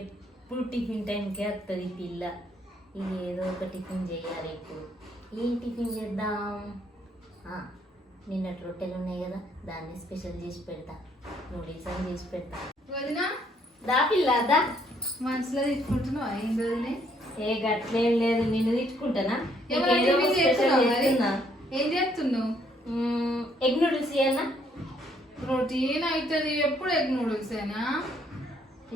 ఎప్పుడు టిఫిన్ టైంకే వస్తుంది పిల్ల. ఇది ఏదో ఒక టిఫిన్ చేయాలి ఇప్పుడు. ఏం టిఫిన్ చేద్దాం? నిన్నటి రొట్టెలు ఉన్నాయి కదా, దాన్ని స్పెషల్ చేసి పెడతా. నూడిల్స్ అని చేసి పెడతా. వదినా దా పిల్ల దా. మనసులో తిట్టుకుంటున్నావా? ఏం వదిలే? ఏ గట్లేం లేదు, నిన్ను తిట్టుకుంటానా? ఏం చేస్తున్నావు? ఎగ్ నూడిల్స్ ఏనా? ప్రోటీన్ అవుతుంది. ఎప్పుడు ఎగ్ నూడిల్స్ అయినా?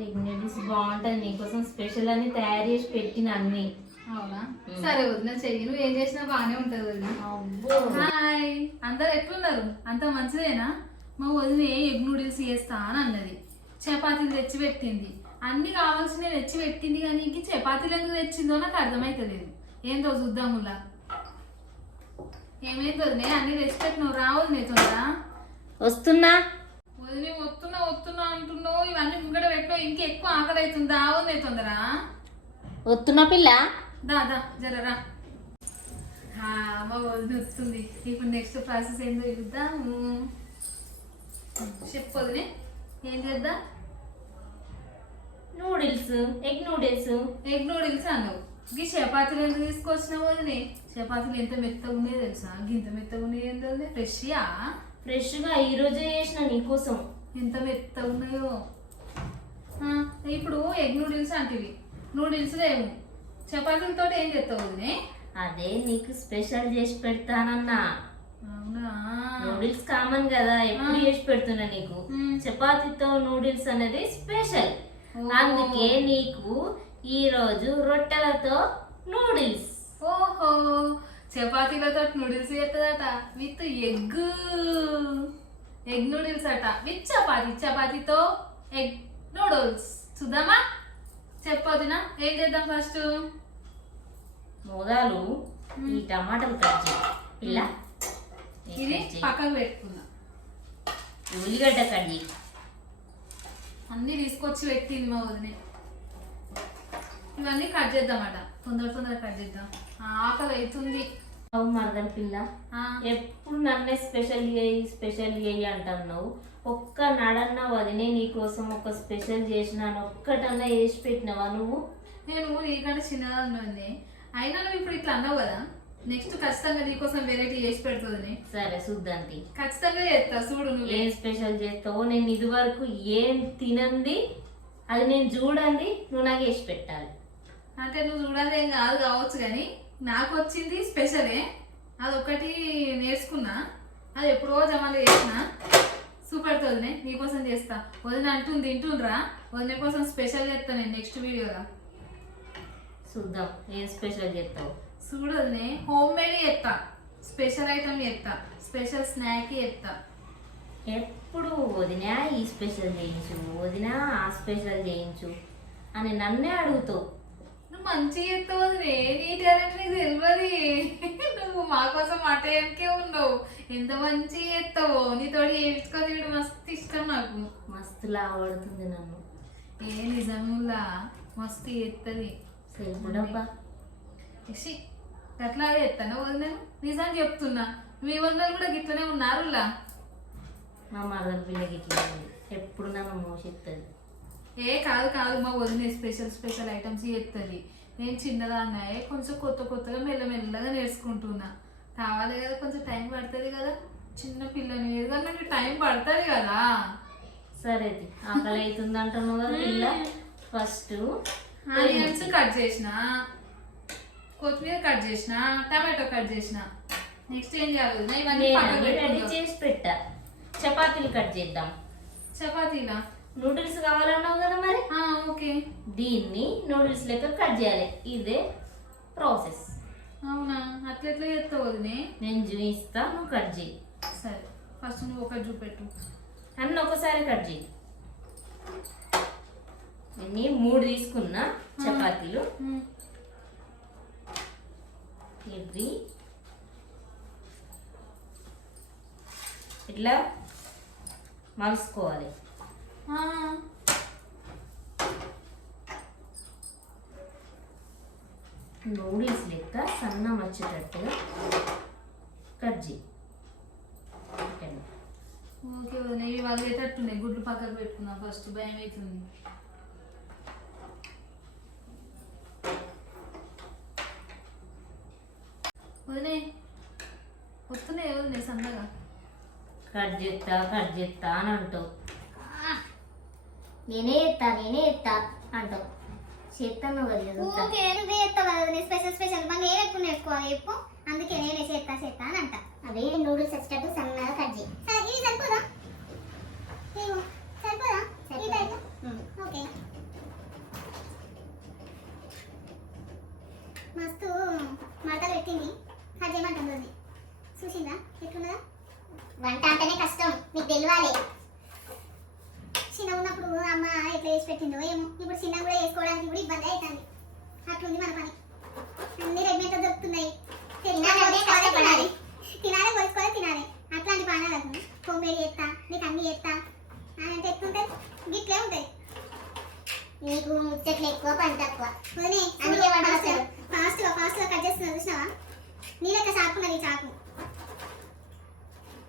ఎగ్ నూడిల్స్ బాగుంటుంది, నీకోసం స్పెషల్ అని తయారు చేసి పెట్టిన అన్ని. అవునా? సరే వదిన చెయ్యి, నువ్వు ఏం చేసినా బాగానే ఉంటుంది వదిన. హాయ్, అందరు ఎట్లున్నారు? అంత మంచిదేనా? మా వదిన ఎగ్ నూడిల్స్ చేస్తా అని అన్నది. చపాతీలు తెచ్చి పెట్టింది, అన్ని కావాల్సినవి తెచ్చి పెట్టింది. కానీ ఇంక చపాతీలు ఎందుకు తెచ్చిందో నాకు అర్థమైతలేదు. ఏందో చూద్దాములా. ఏమైంది వదినే? అన్ని తెచ్చి పెట్టినావు, రావద్దు నేతుందా? వస్తున్నా వదిలి. వస్తున్నా వస్తున్నా అంటున్నావు, ఇవన్నీ ముంగడ పెట్టినావు. ఇంకా ఎక్కువ ఆకలి అవుతుంది, రావద్దు తొందరా. వస్తున్నా పిల్ల. దాదా జరరా. మా వదిలి వస్తుంది. ఇప్పుడు నెక్స్ట్ ప్రాసెస్ ఏందో చూద్దాము. చెప్పు వదిలే, ఏం చేద్దాం? Noodles, egg noodles. Egg noodles అన్నావు. ఈ చపాతీలు ఎందుకు తీసుకొచ్చినావు వదిలే? చపాతీలు ఎంత మెత్తగా ఉన్నాయో తెలుసా? గింత మెత్తగా ఉన్నాయి. ఏంటో ఫ్రెష్గా ఈరోజే చేసిన నీకోసం. ఎంత మెత్తగా ఉన్నాయో. ఇప్పుడు ఎగ్ నూడిల్స్ అంటివి, నూడిల్స్ లేవు, చపాతీలతో ఏం చేస్తావు వదిలే? అదే నీకు స్పెషల్ చేసి పెడతానన్నా. అవునా? నూడిల్స్ కామన్ కదా, ఎప్పుడు చేసి పెడుతున్నా నీకు. చపాతీతో నూడిల్స్ అనేది స్పెషల్. అందుకే నీకు ఈ రోజు రొట్టెలతో నూడిల్స్. ఓహో, చపాతీలతో నూడిల్స్ చేస్తుందట విత్ ఎగ్. ఎగ్ నూడిల్స్ అట విత్ చపాతీ. చపాతీతో ఎగ్ నూడిల్స్. చూద్దామా? చెప్పొద్దునా? ఏం చేద్దాం? ఫస్ట్ మొదలు ఈ టమాటాలు కట్ చేయి పిల్ల. ఇది పక్కకు పెట్టుకుందాం. ఉల్లిగడ్డ కట్ చేయి. అన్ని తీసుకొచ్చి పెట్టింది మా వదినే. ఇవన్నీ కట్ చేద్దామట, తొందర కట్ చేద్దాం. ఆకలి అవుతుంది. అవు మరదల పిల్ల, ఎప్పుడు నన్నే స్పెషల్ చేయి అంటున్నావు. ఒక్క నడన్న వదినే నీకోసం ఒక స్పెషల్ చేసినాను, ఒక్కటన్నా చేసి పెట్టినావా నువ్వు? నేను నీకంటే చిన్నదాన్ని ఉంది, అయినా నువ్వు ఇప్పుడు ఇట్లా అన్నావు కదా, నెక్స్ట్ ఖచ్చితంగా నీకోసం వెరైటీ చేసి పెడుతుంది. సరే చూద్దాంతి, ఖచ్చితంగా చేస్తా. చూడు నువ్వు ఏం స్పెషల్ చేస్తావో. నేను ఇది వరకు ఏం తినంది అది నేను చూడండి, నువ్వు నాకు వేసి పెట్టాలి. అంటే నువ్వు చూడాలి ఏం కాదు కావచ్చు, కానీ నాకు వచ్చింది స్పెషలే. అది ఒకటి నేర్చుకున్నా, అది ఎప్పుడో జమాలు చేసిన. సూపర్ వదినే, నీకోసం చేస్తా. వదిన అంటుంది తింటుండ్రా, వదిన కోసం స్పెషల్ చేస్తా నేను నెక్స్ట్ వీడియోలో. చూద్దాం ఏం స్పెషల్ చేస్తావు. చూడు వదినే, హోమ్ మేడ్ చేస్తా, స్పెషల్ ఐటమ్ చేస్తా, స్పెషల్ స్నాక్ చేస్తా. ఎప్పుడు వదినా ఈ స్పెషల్ చేయించు, వదినా ఆ స్పెషల్ చేయించు అని నన్నే అడుగుతావు. నువ్వు మంచిగా చేస్తావు వదినే, నీ టాలెంట్ నీకు తెలియదు. నువ్వు మా కోసం మాటయానికే ఉన్నావు. ఎంత మంచిగా చేస్తావో, నీతోటి చేయించుకొని మస్తు ఇష్టం నాకు. మస్తు లావడుతుంది నన్ను. ఏ నిజములా మస్తు చేస్తుంది. సరిపడబ్బా అట్లా చేస్తాను వదిన, నిజం చెప్తున్నా. మీ వందలు కూడా గిట్లనే ఉన్నారులా. మా మదర్ పిల్లకి ఇట్లా ఎప్పుడు నన్ను మోసిస్తుంది. ఏ కాదు కాదు, మా వదిన స్పెషల్ ఐటమ్స్ చేస్తుంది. నేను చిన్నదాన్నా, కొంచెం కొత్తగా మెల్లమెల్లగా నేర్చుకుంటున్నా. కావాలి కదా, కొంచెం టైం పడుతుంది కదా. చిన్న పిల్లని ఏదన్నా టైం పడుతుంది కదా. సరే ఆకలి అవుతుంది అంటున్నావు కదా పిల్ల. ఫస్ట్ ఆనియన్స్ కట్ చేసిన, కొత్తిమీర కట్ చేసిన, టమాటో కట్ చేసిన. నెక్స్ట్ ఏం చేయాలి? ఇవన్నీ రెడీ చేసి పెట్టా. చపాతీలు కట్ చేద్దాం. చపాతీలా? నూడిల్స్ కావాలన్నావు కదా మరి. ఓకే, దీన్ని నూడిల్స్ లెక్క కట్ చేయాలి. ఇదే ప్రాసెస్. అవునా? అట్లా ఎట్లా చేస్తావు వదినే? నేను చూపిస్తా, నువ్వు కట్ చేయి. సరే, ఫస్ట్ నువ్వు ఒకటి చూపెట్టు. అన్నీ ఒకసారి కట్ చేయి. నేను 3 తీసుకున్నా చపాతీలు. ఇవి ఇట్లా మలుసుకోవాలి. నూడిల్స్ లెక్క సన్నం వచ్చేటట్టుగా కట్ చేయి. ఓకే వదిన, ఇవి వాళ్ళు అయ్యేటట్టున్నాయి. గుడ్లు పక్కకు పెట్టుకున్నా, ఫస్ట్ భయం అవుతుంది. ఉండగా కట్ చేస్తా అని అంటావు. నేనే ఎత్తా అంటావు. చేస్తాను కదా ఊకే నువ్వే ఎత్తావు కదా నేను స్పెషల్ మళ్ళీ నేను ఎప్పుడు నేర్చుకోవాలి చెప్పు. అందుకే నేనే చేస్తా అని అంట. అదే నూడిల్స్ వచ్చేటట్టు సన్నగా కట్ చేయి. సరే ఇది సరిపోదా? ఏమో సరిపోదా ఈ టైంలో? ఓకే మస్తు మడతలు పెట్టింది. కట్ చేయమంటుంది చూసిందా ఎట్లున్నదా? వంట అంటేనే కష్టం, మీకు తెలియాలి. చిన్న ఉన్నప్పుడు అమ్మ ఎట్లా వేసి పెట్టిందో ఏమో, ఇప్పుడు చిన్న కూడా వేసుకోవడానికి కూడా ఇబ్బంది అవుతుంది. అట్లుంది మన పని. అన్ని రెడీమేడ్ దొరుకుతున్నాయి. తినాలి పోసుకోవాలి తినాలి. అట్లాంటి పానాలకు హోమ్మేడ్ చేస్తా నీకు అన్ని చేస్తా అంటే ఎట్లుంటుంది? గిట్లే ఉంటుంది. నీకు ముచ్చట్లు ఎక్కువ, పని తక్కువ. అందుకే ఫాస్ట్గా కట్ చేస్తున్నా చూసినావా? నీ లెక్క చాకున్నది ఈ చాకు.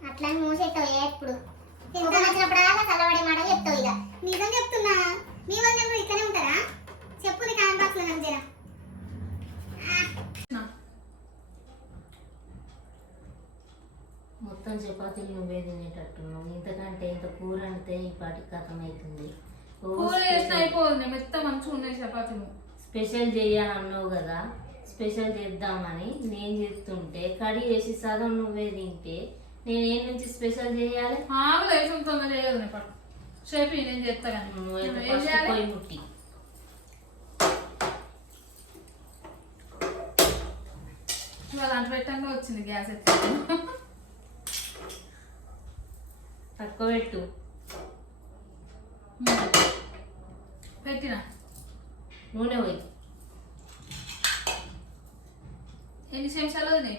అట్లా మూసేస్తావు ఎప్పుడు వచ్చినప్పుడల్లా చల్లబడే మాటలు చెప్తావు. ఇక నిజం చెప్తున్నా. మీ వాళ్ళు కూడా ఇక్కడే ఉంటారా? చెప్పు నీ కామెంట్ బాక్స్ లో నాకు జరా. మొత్తం చపాతీలు నువ్వే తినేటట్టున్నావు. ఇంతకంటే ఇంత కూర అంటే ఈ పాటికి కథం అవుతుంది. కూర చేసిన అయిపోతుంది. మెత్త మంచిగా ఉన్నాయి చపాతీలు. స్పెషల్ చేయాలన్నావు కదా, స్పెషల్ చేద్దామని నేను చెప్తుంటే కడి వేసి సగం నువ్వే తింటే నేను ఏం నుంచి స్పెషల్ చేయాలి? లేచి తొందర చేయదు నేను పట్టు చెప్పి నేను చెప్తా కానీ ఏం చేయాలి? పోయి ముట్టి ఇవాళ అంట పెట్టంగా వచ్చింది గ్యాస్ ఎత్తి. తక్కువ పెట్టు. పెట్టినా నూనె పోయి. ఎన్ని నిమిషాలు వదిలే?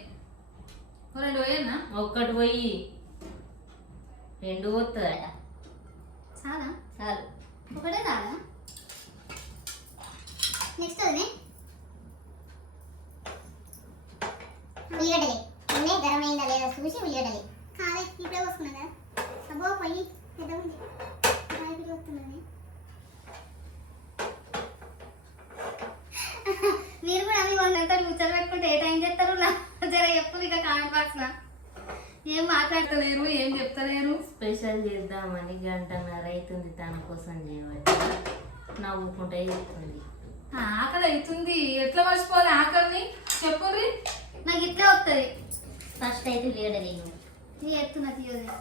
2 పోయేనా? ఒక్కటి పోయి 2 పోతుందట. చాలా చాలు. ఒకటే చాలా. నెక్స్ట్ వదిలే ఉల్లిగడ్డలే నూనె గరం అయిందా లేదా చూసి ఉల్లిగడ్డలే కాలే ఇప్పుడే పోసుకున్నా కదా. అబ్బో పొయ్యి పెద్ద ఉంది. ఇప్పుడు వస్తున్నది. మీరు కూడా మీ వాళ్ళంతా కూర్చొని పెట్టుకుంటే ఏ టైం చేస్తారు నా జర చెప్పు ఇక కామెంట్ బాక్స్ లో. ఏం మాట్లాడతలేరు, ఏం చెప్తలేరు. స్పెషల్ చేద్దామని 1:30 అవుతుంది తన కోసం చేయబట్టి నవ్వుకుంటే చెప్తుంది. ఆకలి అవుతుంది. ఎట్లా మర్చిపోవాలి ఆకలిని? చెప్పుర్రి. నాకు ఇట్లా వస్తుంది. ఫస్ట్ అయితే ఉల్లిగడ్డలే నీ ఎత్తున్నా తీయదు.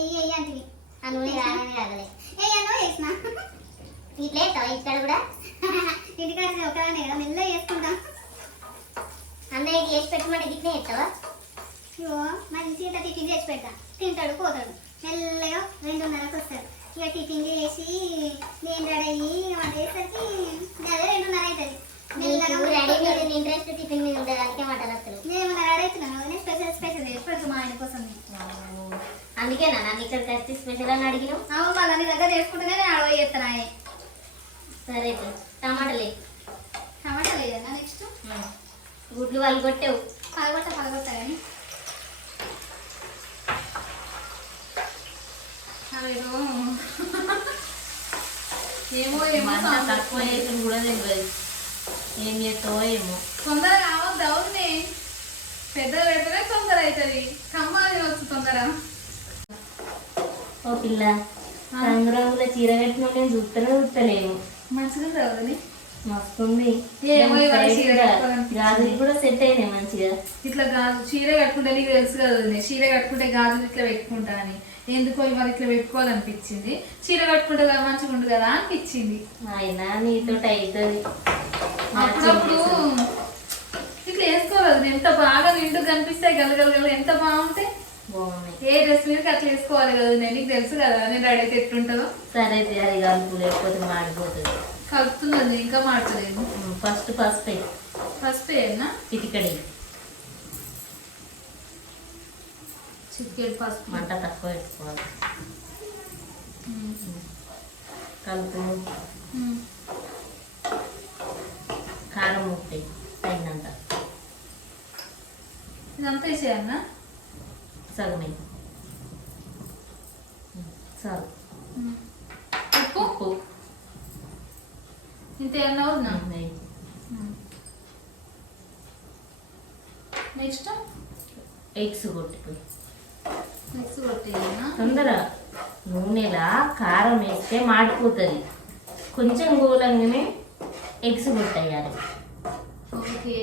ఎయ్యి అంటివి ఆ నూనె రాగానే రాగలే ఎన్నో చేసిన ఇట్లే ఇక్కడ కూడా ఇంటికి వచ్చి ఒకదానే కదా మెల్లగా చేసుకుంటాం. అందరికి వేసి పెట్టమంటే గిట్లే వేస్తావా? ఇగో మంచి ఇంత టిఫిన్ చేసి పెడతా. తింటాడు పోతాడు. మెల్లగా 2:30కి వస్తాడు. ఇక టిఫిన్ చేసి నేను రెడీ అయ్యి వంట చేసరికి అదే 2:30 అవుతుంది. మెల్లగా రెడీ ఇంట్రెస్ట్ టిఫిన్ మీద ఉండదు, అందుకే మాటలు వస్తారు. నేను రెడీ అవుతున్నాను. స్పెషల్ చేసి పెడతాను మా ఆయన కోసం. అందుకేనా నన్ను ఇక్కడికి వచ్చి స్పెషల్ అని అడిగినావు? అవును మళ్ళీ నీ దగ్గర చేసుకుంటేనే నేను అడవ చేస్తాను. సరే టమాటాలే. టమాటా లేదన్నా. నెక్స్ట్ గుడ్లు వాళ్ళు కొట్టావు. పలగొట్ట కానీ అదేదో ఏమో ఏమో మంట తక్కువ చేసిన కూడా తెలియదు. ఏం చేస్తావో ఏమో. తొందర కావద్దు. అవును పెద్దగా పెడితేనే తొందర అవుతుంది. కమ్మాది వచ్చు తొందర. ఓ పిల్ల రంగురంగుల చీర కట్టిన నేను చూస్తలేము. మంచిగా చదువుని మస్తుంది. ఏమో ఇవాళ చీర గాజులు కూడా సెట్ అయినాయి మంచిగా. ఇట్లా గాజు చీర కట్టుకుంటే నీకు తెలుసు కదా వదినే, చీర కట్టుకుంటే గాజులు ఇట్లా పెట్టుకుంటా అని. ఎందుకో ఇవాళ ఇట్లా పెట్టుకోవాలనిపించింది. చీర కట్టుకుంటే మంచిగా ఉండు కదా అనిపించింది. ఆయన నీతో అవుతుంది. అప్పుడప్పుడు ఇట్లా వేసుకోవాలి. ఎంత బాగా నిండు కనిపిస్తాయి గలగలగల, ఎంత బాగుంటాయి. బాగున్నాయి. ఏ డ్రెస్ మీద అట్లా వేసుకోవాలి కదా నేను, నీకు తెలుసు కదా నేను రెడీ అయితే ఎట్లుంటుందో. సరే అది కలుపు, లేకపోతే మాడిపోతుంది. కలుపుతున్నది ఇంకా మాడతలేదు. ఫస్ట్ పసుపు పసుపు వేయన్నా? చిటికడి చిటికెడు పసుపు. మంట తక్కువ పెట్టుకోవాలి. కలుపు. కారం ముట్టి తగినంత. ఇదంతా వేసేయన్నా? సగమే చాలు. ఉప్పు ఉప్పు ఇంత ఏమన్నా వద్దా? నెక్స్ట్ ఎగ్స్ కొట్టిపోయి మిక్స్ కొట్టేయనా? తొందర నూనెలా కారం వేస్తే మాడిపోతుంది. కొంచెం గోలంగానే ఎగ్స్ కొట్టేయాలి. ఓకే.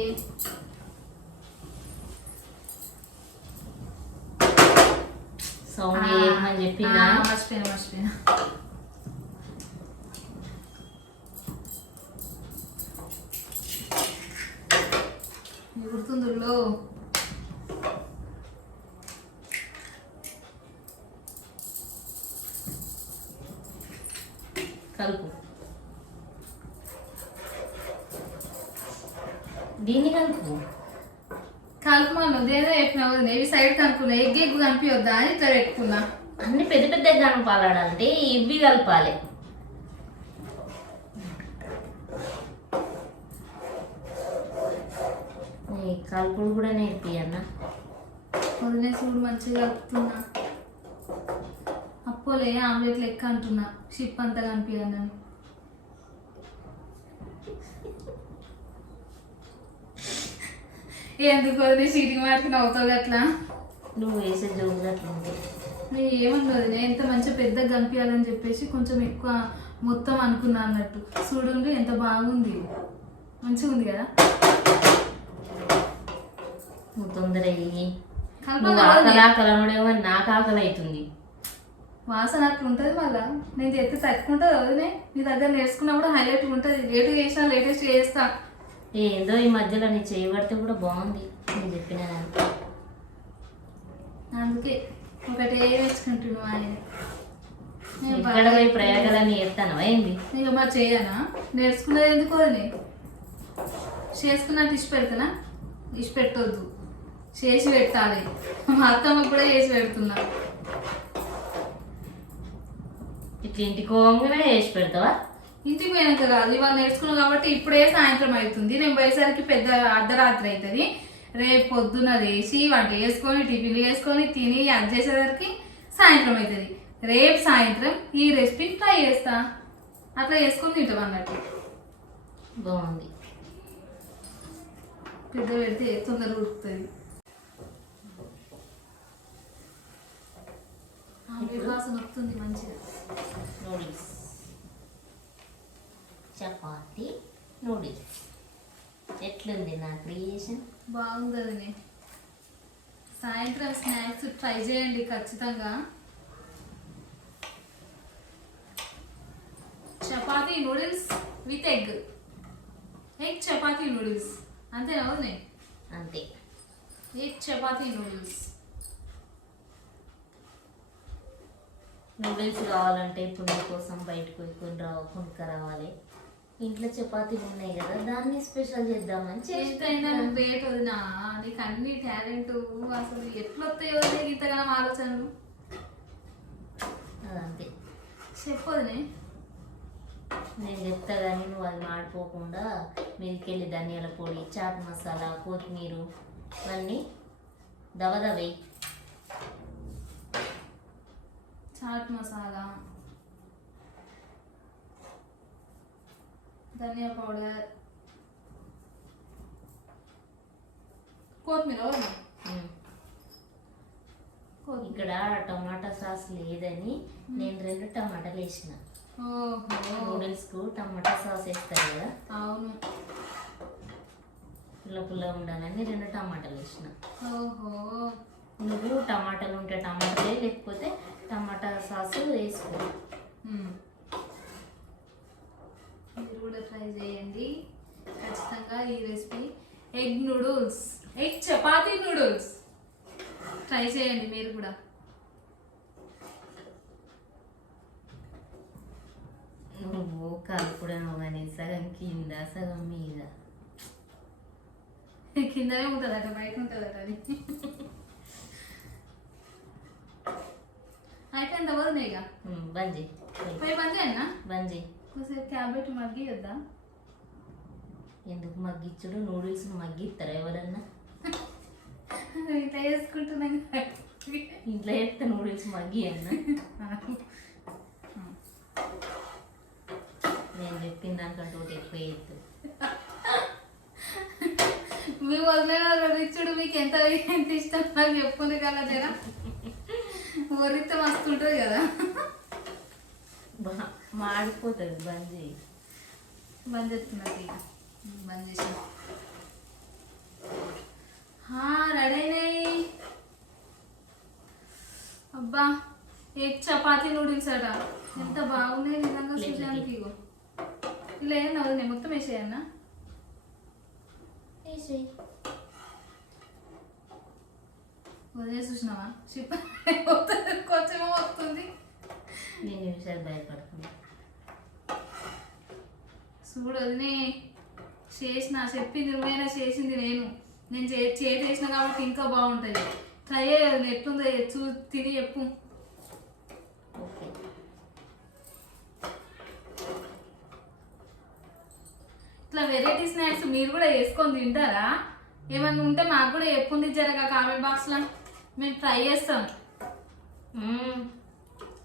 సౌండ్ చేయమని చెప్పినా. మర్చిపోయినా. గుర్తుందులో కలుపు. దీన్ని కలుపు. కలుపుమను దేదో చెప్పినావు. ఇవి సైడ్ కనుక్కున్నా. ఎగ్ కనిపించొద్దా అని ఇట్లా పెట్టుకున్నా. అన్ని పెద్ద పెద్ద కలపాలంటే ఇవి కలపాలి. కలుపుడు కూడా నేర్పియన్నా. వదిలేసి కూడా మంచిగా కలుపుతున్నా. అప్పోలే ఆమ్లెట్ లెక్క అంటున్నా. షిప్ అంతా కనిపించను. ఎందుకు వదిలే సీటింగ్ వాటికి నవ్వుతావు అట్లా? నువ్వు వేసే జోగులు అట్లుంది. నేను ఏమన్నది నేను ఎంత మంచిగా పెద్దగా కనిపించాలని చెప్పేసి కొంచెం ఎక్కువ మొత్తం అనుకున్నా అన్నట్టు. చూడండి ఎంత బాగుంది, మంచిగా ఉంది కదా. నువ్వు తొందర ఆకలి నాకు ఆకలి అవుతుంది. వాసన అట్లా ఉంటుంది. మళ్ళీ నేను చెప్తే తట్టుకుంటుంది వదిలే. నీ దగ్గర నేర్చుకున్నప్పుడు హైలైట్ ఉంటుంది. లేటు చేసినా లేటెస్ట్ చేస్తా. ఏందో ఈ మధ్యలో నీ చేయబడితే కూడా బాగుంది నేను చెప్పిన. అందుకే ఒకటే నేర్చుకుంటున్నావు ఆయన. ఇక్కడ పోయి ప్రయోగాలన్నీ చేస్తాను ఏంది? ఇక మరి చేయనా? నేర్చుకున్నది ఎందుకు వదిలే? చేసుకున్నట్టు ఇష్ట పెడతానా? ఇష్ట పెట్టొద్దు, చేసి పెట్టాలి. మా అత్తమ్మకు కూడా చేసి పెడుతున్నా. ఇట్లా ఇంటికి పోగానే చేసి పెడతావా? ఇంటికి పోయినాక కాదు, ఇవాళ నేర్చుకున్నావు కాబట్టి ఇప్పుడే సాయంత్రం అవుతుంది. నేను పోయేసరికి పెద్ద అర్ధరాత్రి అవుతుంది. రేపు పొద్దున్న వేసి వంట చేసుకొని టిఫిన్లు వేసుకొని తిని అది చేసేసరికి సాయంత్రం అవుతుంది. రేపు సాయంత్రం ఈ రెసిపీ ట్రై చేస్తా. అట్లా చేసుకొని తింటాం అన్నట్టు. బాగుంది. పెద్ద పెడితే తొందరగా ఉడుకుతుంది. వాసన వస్తుంది మంచిగా. Noodles, chapati, noodles. ఎట్లుంది నా క్రియేషన్? బాగుంది అది. సాయంత్రం స్నాక్స్ ట్రై చేయండి ఖచ్చితంగా. Chapati noodles with egg chapati noodles అంతేనా వదిలే? అంతే. Egg chapati noodles. నూడిల్స్ కావాలంటే ఇప్పుడు నీ కోసం బయటకు కొనుక్క రావాలి. ఇంట్లో చపాతీలు ఉన్నాయి కదా, దాన్ని స్పెషల్ చేద్దామని చేస్తైనా వెయిట్ వదినా. నీకు అన్ని టాలెంట్ అసలు ఎట్లొస్తాయో ఇంతగానో ఆలోచనలు. అదంతే. చెప్పొదినే. నేను చెప్తా కానీ నువ్వు అది మాడిపోకుండా మీదకెళ్ళి ధనియాల పొడి, చాట్ మసాలా, కొత్తిమీర ఇవన్నీ దవదవై. చాట్ మసాలా, ధనియా పౌడర్, కొత్తిమీర. ఇక్కడ టమాటా సాస్ లేదని నేను 2 టమాటాలు వేసిన. నూడిల్స్ కు టమాటా సాస్ వేస్తారు కదా, అవును. పుల్ల పుల్ల ఉండాలని 2 టమాటాలు వేసిన. ఓహో. నువ్వు టమాటాలు ఉంటే టమాటాలే, లేకపోతే టమాటా సాస్ వేసుకో. మీరు కూడా ట్రై చేయండి ఖచ్చితంగా ఈ recipe. Egg noodles, egg chapati noodles try చేయండి మీరు కూడా. నువ్వు కలుపుడను కానీ సగం కింద సగం మీద. కిందనే ఉంటుందట, బయట ఉంటుందట అది. అయిపోయింది వదిలే. ఇక బంద్ చేయి. పోయి బంద్ చేయన్నా? బంద్ చేయి. కొంచెం క్యాబెట్ మగ్గి వద్దా? ఎందుకు మగ్గిచ్చుడు? నూడిల్స్ మగ్గిస్తారా ఎవరన్నా? ఇట్లా వేసుకుంటున్నాను. ఇంట్లో వేస్తే నూడిల్స్ మగ్గి అన్న. నేను చెప్పిన దానికంటే ఒకటి ఎక్కువ వేస్తుంది. మీ వదిన రిచ్చుడు మీకు ఎంత ఎంత ఇష్టం నాకు చెప్పుకుంది కదా జర ఒరిస్తే మస్తు ఉంటుంది కదా. మాడిపోతుంది బంద్ చేయి. బంద్ చేస్తున్నది బంద్ చేసి రెడీ అయినాయి. అబ్బా ఎగ్ చపాతీ నూడిల్స్ అట ఎంత బాగున్నాయి నిజంగా చూసానికి. ఇగో ఇలా ఏం నవ్వు నేను మొత్తం వేసేయన్నా. ఉదయం చూసినావా చిప్ప కొంచెమో వస్తుంది. నేను నిమిషాలు భయపడుతున్నా. చూడు వదినే చేసిన చెప్పింది నువ్వైనా చేసింది నేను చేసిన కాబట్టి ఇంకా బాగుంటుంది. ట్రై అయ్యేది ఎట్లుందో తిని చెప్పు. ఓకే ఇట్లా వెరైటీ స్నాక్స్ మీరు కూడా వేసుకొని తింటారా? ఏమన్నా ఉంటే మాకు కూడా చెప్పుంది జరగా కామెంట్ బాక్స్లో, మేము ట్రై చేస్తాం.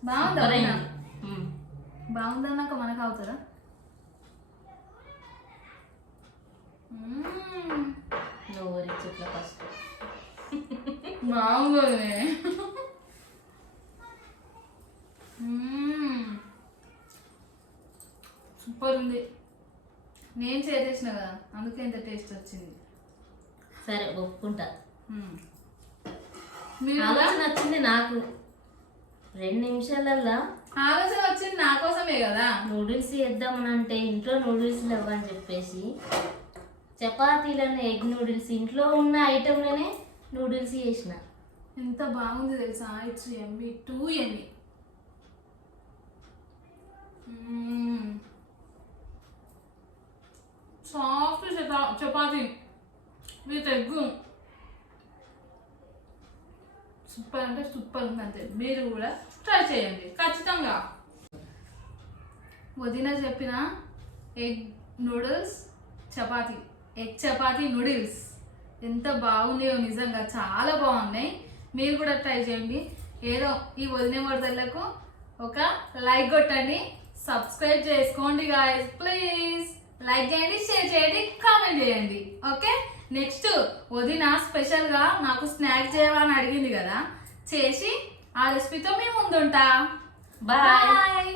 బాగుందా? బాగుందన్నాక మనకు అవుతారా? నువ్వు రిచ్చుట్లా ఫస్ట్. బాగుంది. సూపర్ ఉంది. నేను చేసేసిన కదా అందుకే ఇంత టేస్ట్ వచ్చింది. సరే ఒప్పుకుంటా. మీరు ఆలోచన వచ్చింది నాకు 2 నిమిషాలల్లా. ఆలోచన వచ్చింది నా కోసమే కదా. నూడిల్స్ చేద్దామని అంటే ఇంట్లో నూడిల్స్ లేవని చెప్పేసి చపాతీలను ఎగ్ నూడిల్స్ ఇంట్లో ఉన్న ఐటెంలోనే నూడిల్స్ చేసిన. ఎంత బాగుంది తెలుసా? It's yummy two yummy. Soft chapati with egg super అంటే సూపర్ ఉంది. అంతే మీరు కూడా ట్రై చేయండి ఖచ్చితంగా. వదిన చెప్పిన egg noodles chapati egg chapati noodles ఎంత బాగున్నాయో నిజంగా చాలా బాగున్నాయి. మీరు కూడా ట్రై చేయండి. ఏదో ఈ వదిన వరదలకు ఒక లైక్ కొట్టండి, సబ్స్క్రైబ్ చేసుకోండి గాయస్ ప్లీజ్. లైక్ చేయండి, షేర్ చేయండి, కామెంట్ చేయండి. ఓకే, నెక్స్ట్ వదిన స్పెషల్గా నాకు స్నాక్ చేయమని అడిగింది కదా, చేసి ఆ రెసిపీతో మేము ముందుంటా. బాయ్.